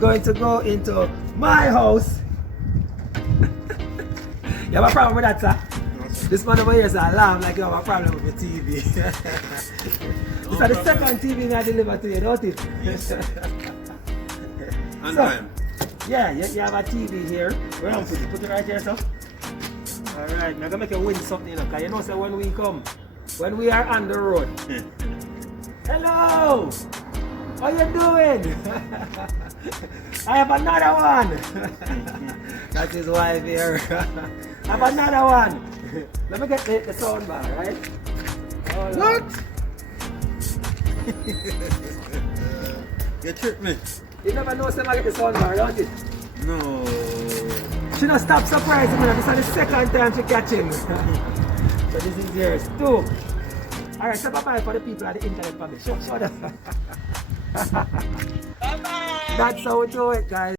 going to go into my house. You have a problem with that, sir? No, sir. This man over here is alarm like you have a problem with the TV. This is the second TV I deliver to you, don't it? Yes. And So, time. yeah, you have a TV here. Where am I put it? Put it right here, sir. Alright, I'm gonna make you win something, you know, because you know, sir, when we come, when we are on the road. Hello! How you doing? I have another one. That's his wife here. I have another one. Let me get the sound bar, right? Hold on. What? You tricked me. You never know somebody get the sound bar, don't you? No. She don't stop surprising me. This is the second time she catch him. So this is yours too. Alright, so bye-bye for the people at the internet family. Show them. Bye-bye. That's how we do it, guys.